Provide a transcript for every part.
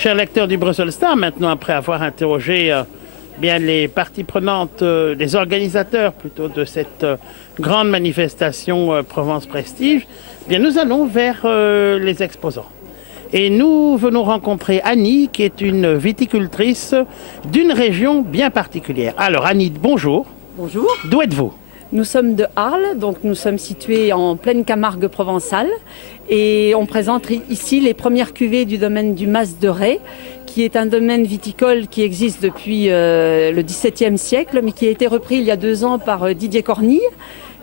Chers lecteurs du Brussels Star, maintenant après avoir interrogé bien les parties prenantes, les organisateurs plutôt de cette grande manifestation Provence Prestige, bien nous allons vers les exposants. Et nous venons rencontrer Annie, qui est une viticultrice d'une région bien particulière. Alors Annie, bonjour. Bonjour. D'où êtes-vous? Nous sommes de Arles, donc nous sommes situés en pleine Camargue provençale et on présente ici les premières cuvées du domaine du Mas de Ré, qui est un domaine viticole qui existe depuis le XVIIe siècle, mais qui a été repris il y a 2 ans par Didier Cornille,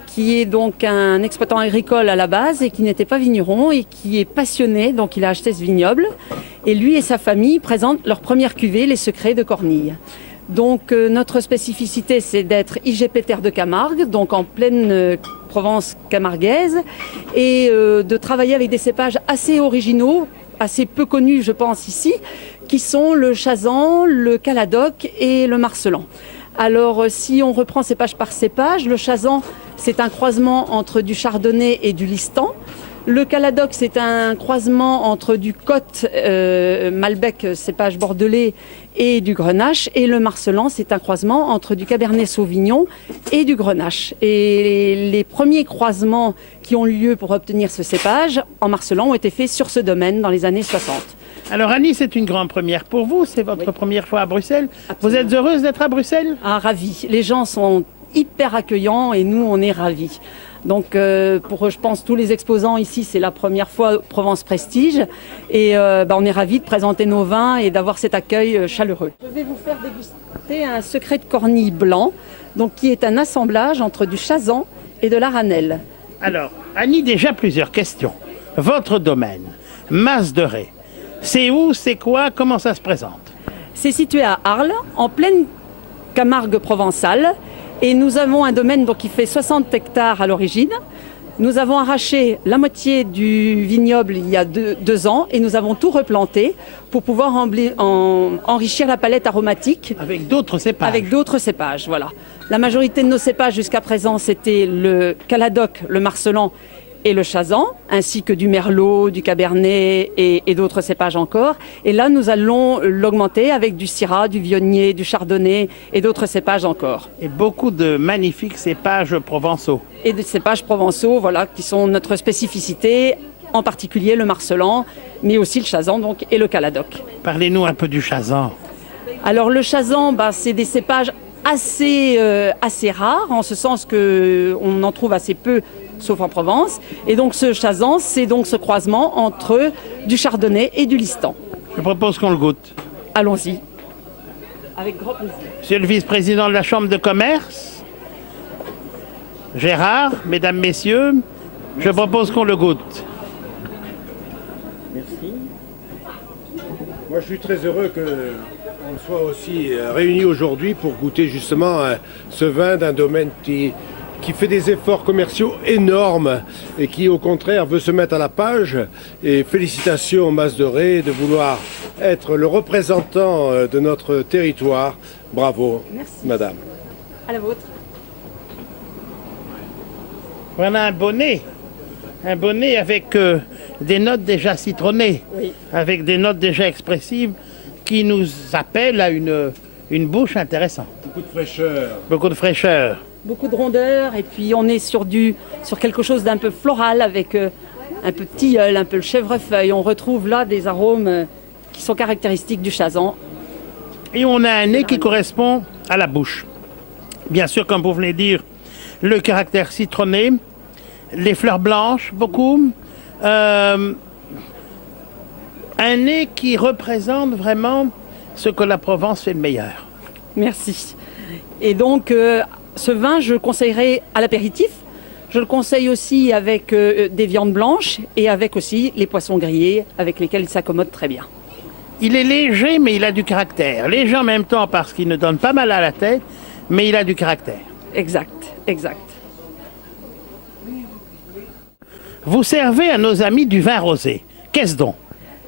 qui est donc un exploitant agricole à la base et qui n'était pas vigneron et qui est passionné, donc il a acheté ce vignoble. Et lui et sa famille présentent leur première cuvée, Les Secrets de Cornille. Donc notre spécificité, c'est d'être IGP Terre de Camargue, donc en pleine Provence camarguaise, et de travailler avec des cépages assez originaux, assez peu connus je pense ici, qui sont le Chazan, le Caladoc et le Marcellan. Alors si on reprend cépage par cépage, le Chazan c'est un croisement entre du Chardonnay et du Listan. Le Caladoc, c'est un croisement entre du Côte, Malbec, cépage bordelais, et du Grenache. Et le Marcellan, c'est un croisement entre du Cabernet Sauvignon et du Grenache. Et les premiers croisements qui ont lieu pour obtenir ce cépage en Marcellan ont été faits sur ce domaine dans les années 60. Alors Annie, c'est une grande première pour vous, c'est votre première fois à Bruxelles. Absolument. Vous êtes heureuse d'être à Bruxelles? Ah, ravie. Les gens sont hyper accueillants et nous, on est ravis. Donc pour, je pense, tous les exposants ici, c'est la première fois Provence Prestige. Et on est ravis de présenter nos vins et d'avoir cet accueil chaleureux. Je vais vous faire déguster un Secret de Cornille blanc, donc, qui est un assemblage entre du Chazan et de l'Aranel. Alors, Annie, déjà plusieurs questions. Votre domaine, Mas de Ré, c'est où, c'est quoi, comment ça se présente? C'est situé à Arles, en pleine Camargue provençale. Et nous avons un domaine donc, qui fait 60 hectares à l'origine. Nous avons arraché la moitié du vignoble il y a 2 ans et nous avons tout replanté pour pouvoir enrichir la palette aromatique. Avec d'autres cépages. Avec d'autres cépages, voilà. La majorité de nos cépages jusqu'à présent, c'était le Caladoc, le Marcellan et le Chazan, ainsi que du Merlot, du Cabernet et d'autres cépages encore. Et là, nous allons l'augmenter avec du Syrah, du Viognier, du Chardonnay et d'autres cépages encore. Et beaucoup de magnifiques cépages provençaux. Et des cépages provençaux, voilà, qui sont notre spécificité, en particulier le Marcellan, mais aussi le Chazan donc, et le Caladoc. Parlez-nous un peu du Chazan. Alors le Chazan, c'est des cépages assez rares, en ce sens qu'on en trouve assez peu, sauf en Provence. Et donc ce Chazan, c'est donc ce croisement entre du Chardonnay et du Listan. Je propose qu'on le goûte. Allons-y. Avec grand plaisir. Monsieur le vice-président de la Chambre de commerce, Gérard, mesdames, messieurs, je propose qu'on le goûte. Merci. Moi, je suis très heureux qu'on soit aussi réunis aujourd'hui pour goûter justement ce vin d'un domaine qui fait des efforts commerciaux énormes et qui au contraire veut se mettre à la page. Et félicitations au Mas de Ré de vouloir être le représentant de notre territoire. Bravo. Merci. Madame. À la vôtre. Voilà un bonnet avec des notes déjà citronnées, Oui. avec des notes déjà expressives qui nous appellent à une bouche intéressante. Beaucoup de fraîcheur. Beaucoup de fraîcheur. Beaucoup de rondeur et puis on est sur quelque chose d'un peu floral avec un peu de tilleul, un peu le chèvrefeuille. On retrouve là des arômes qui sont caractéristiques du Chazan. Et on a un nez qui correspond à la bouche. Bien sûr, comme vous venez de dire, le caractère citronné, les fleurs blanches, beaucoup. Un nez qui représente vraiment ce que la Provence fait de meilleur. Merci. Et donc, ce vin, je le conseillerais à l'apéritif. Je le conseille aussi avec des viandes blanches et avec aussi les poissons grillés avec lesquels il s'accommode très bien. Il est léger, mais il a du caractère. Léger en même temps parce qu'il ne donne pas mal à la tête, mais il a du caractère. Exact, exact. Vous servez à nos amis du vin rosé. Qu'est-ce donc?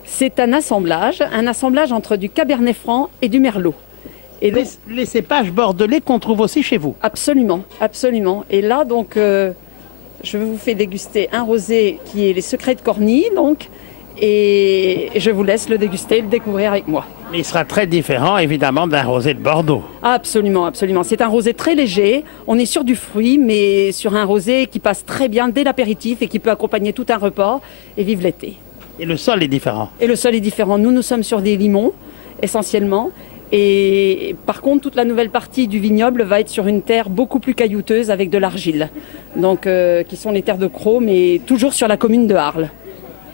C'est un assemblage entre du Cabernet Franc et du Merlot. Et donc, Les cépages bordelais qu'on trouve aussi chez vous. absolument, absolument. Et là, donc, je vous fais déguster un rosé qui est les Secrets de Cornille, donc, Et je vous laisse le déguster, le découvrir avec moi. Mais il sera très différent, évidemment, d'un rosé de Bordeaux. Absolument, absolument. C'est un rosé très léger. On est sur du fruit, mais sur un rosé qui passe très bien dès l'apéritif et qui peut accompagner tout un repas et vive l'été. Et le sol est différent. Et le sol est différent. Nous sommes sur des limons, essentiellement. Et par contre, toute la nouvelle partie du vignoble va être sur une terre beaucoup plus caillouteuse avec de l'argile. Donc, qui sont les terres de Crau, mais toujours sur la commune de Arles.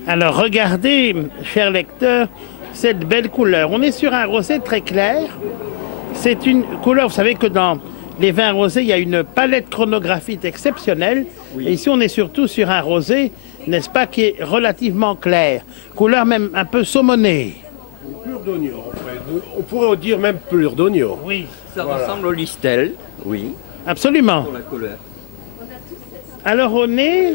Alors regardez, chers lecteurs, cette belle couleur. On est sur un rosé très clair. C'est une couleur, vous savez que dans les vins rosés, il y a une palette chronographique exceptionnelle. Oui. Et ici, on est surtout sur un rosé, n'est-ce pas, qui est relativement clair. Couleur même un peu saumonée. Pur d'oignon, en fait. On pourrait dire même pur d'oignon. Oui. Ça ressemble au Listel, oui. Absolument. Pour la couleur. Alors on est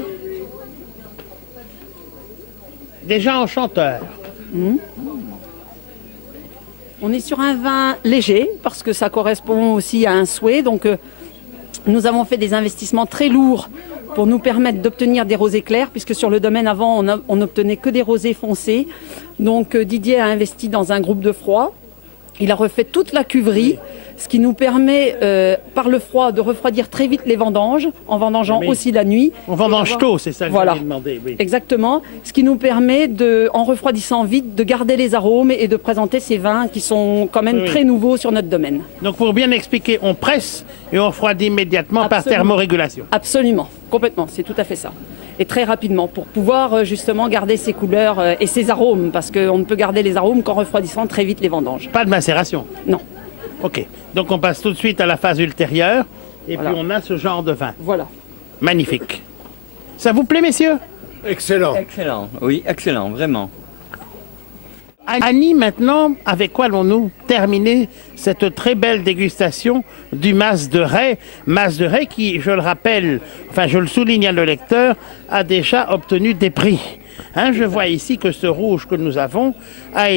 déjà en chanteur. On est sur un vin léger parce que ça correspond aussi à un souhait. Donc nous avons fait des investissements très lourds pour nous permettre d'obtenir des rosés clairs, puisque sur le domaine avant on n'obtenait que des rosés foncés. Donc Didier a investi dans un groupe de froid. Il a refait toute la cuverie, ce qui nous permet, par le froid, de refroidir très vite les vendanges, en vendangeant aussi la nuit. On vendange tôt, c'est ça que voilà. je voulais demander. Oui. Exactement. Ce qui nous permet, en refroidissant vite, de garder les arômes et de présenter ces vins qui sont quand même très nouveaux sur notre domaine. Donc pour bien expliquer, on presse et on refroidit immédiatement par thermorégulation. Absolument, complètement, c'est tout à fait ça. Et très rapidement, pour pouvoir justement garder ces couleurs et ces arômes, parce qu'on ne peut garder les arômes qu'en refroidissant très vite les vendanges. Pas de macération? Non. Ok, donc on passe tout de suite à la phase ultérieure, et puis on a ce genre de vin. Voilà. Magnifique. Ça vous plaît, messieurs? Excellent. Excellent, oui, excellent, vraiment. Annie, maintenant, avec quoi allons-nous terminer cette très belle dégustation du Mas de Ray? Mas de Ray qui, je le rappelle, enfin je le souligne à le lecteur, a déjà obtenu des prix. Hein, je vois ici que ce rouge que nous avons a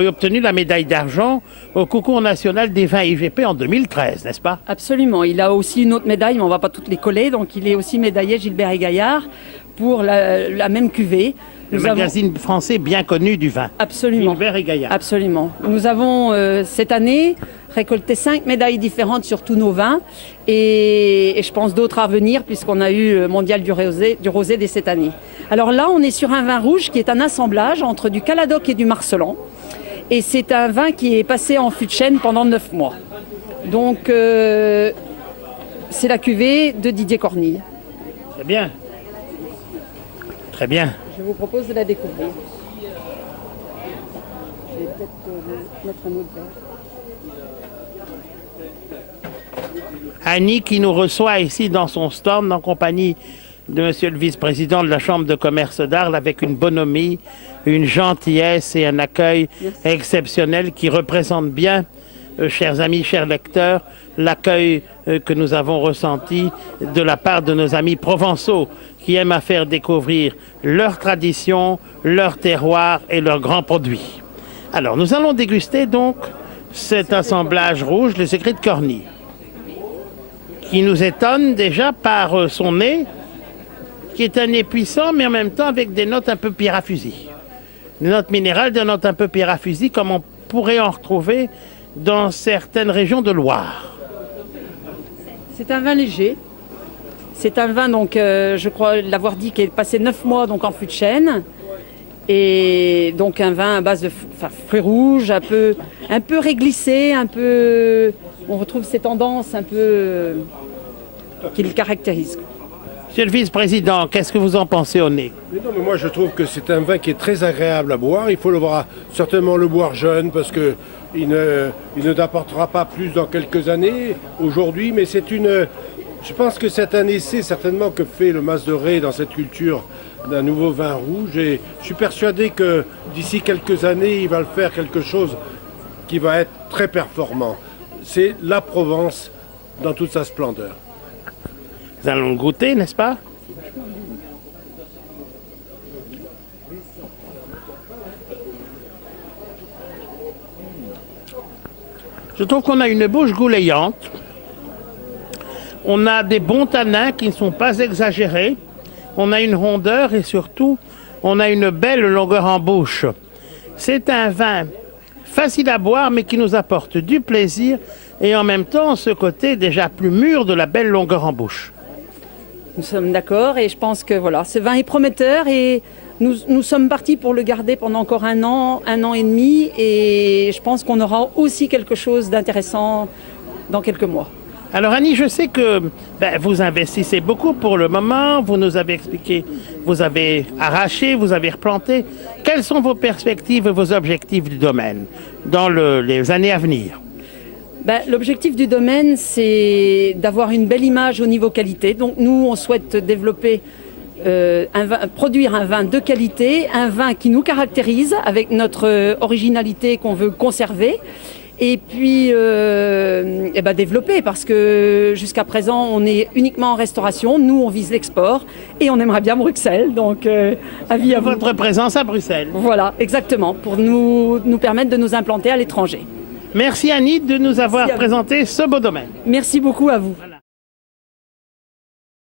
obtenu la médaille d'argent au concours national des vins IGP en 2013, n'est-ce pas? Absolument. Il a aussi une autre médaille, mais on ne va pas toutes les coller. Donc il est aussi médaillé Gilbert et Gaillard pour la même cuvée. Le magazine français bien connu du vin. Absolument. Gilbert et Gaillard. Absolument. Nous avons cette année récolté 5 médailles différentes sur tous nos vins et je pense d'autres à venir puisqu'on a eu le mondial du rosé dès cette année. Alors là, on est sur un vin rouge qui est un assemblage entre du Caladoc et du Marcellan. Et c'est un vin qui est passé en fût de chêne pendant 9 mois. Donc, c'est la cuvée de Didier Cornille. Très bien. Très bien. Je vous propose de la découvrir. Je vais peut-être mettre un autre verre. Annie qui nous reçoit ici dans son stand en compagnie de monsieur le vice-président de la Chambre de commerce d'Arles avec une bonhomie, une gentillesse et un accueil exceptionnel qui représente bien, chers amis, chers lecteurs, l'accueil que nous avons ressenti de la part de nos amis provençaux qui aiment à faire découvrir leurs traditions, leur terroir et leurs grands produits. Alors, nous allons déguster donc cet assemblage rouge, les secrets de Cornille, qui nous étonne déjà par son nez, qui est un nez puissant, mais en même temps avec des notes un peu pierre à fusil. Des notes minérales, des notes un peu pierre à fusil, comme on pourrait en retrouver dans certaines régions de Loire. C'est un vin léger. C'est un vin, donc, je crois l'avoir dit, qui est passé 9 mois donc, en fût de chêne. Et donc un vin à base de fruits rouges, un peu réglissé, un peu... On retrouve ces tendances un peu qui le caractérisent. Monsieur le vice-président, qu'est-ce que vous en pensez au nez? Mais moi je trouve que c'est un vin qui est très agréable à boire. Il faut certainement le boire jeune parce que il ne t'apportera pas plus dans quelques années aujourd'hui, mais je pense que c'est un essai certainement que fait le Mas de Ray dans cette culture d'un nouveau vin rouge et je suis persuadé que d'ici quelques années il va le faire quelque chose qui va être très performant. C'est la Provence dans toute sa splendeur. Nous allons le goûter, n'est-ce pas? Je trouve qu'on a une bouche goulayante. On a des bons tanins qui ne sont pas exagérés. On a une rondeur et surtout on a une belle longueur en bouche. C'est un vin facile à boire, mais qui nous apporte du plaisir et en même temps ce côté déjà plus mûr de la belle longueur en bouche. Nous sommes d'accord et je pense que voilà, ce vin est prometteur et nous sommes partis pour le garder pendant encore un an et demi et je pense qu'on aura aussi quelque chose d'intéressant dans quelques mois. Alors Annie, je sais que vous investissez beaucoup pour le moment, vous nous avez expliqué, vous avez arraché, vous avez replanté. Quelles sont vos perspectives et vos objectifs du domaine dans les années à venir? L'objectif du domaine, c'est d'avoir une belle image au niveau qualité. Donc nous, on souhaite développer, produire un vin de qualité, un vin qui nous caractérise avec notre originalité qu'on veut conserver. Et puis développer, parce que jusqu'à présent, on est uniquement en restauration. Nous, on vise l'export et on aimerait bien Bruxelles. Donc, avis à vous. Votre présence à Bruxelles. Voilà, exactement, pour nous permettre de nous implanter à l'étranger. Merci Annie de nous avoir présenté ce beau domaine. Merci beaucoup à vous.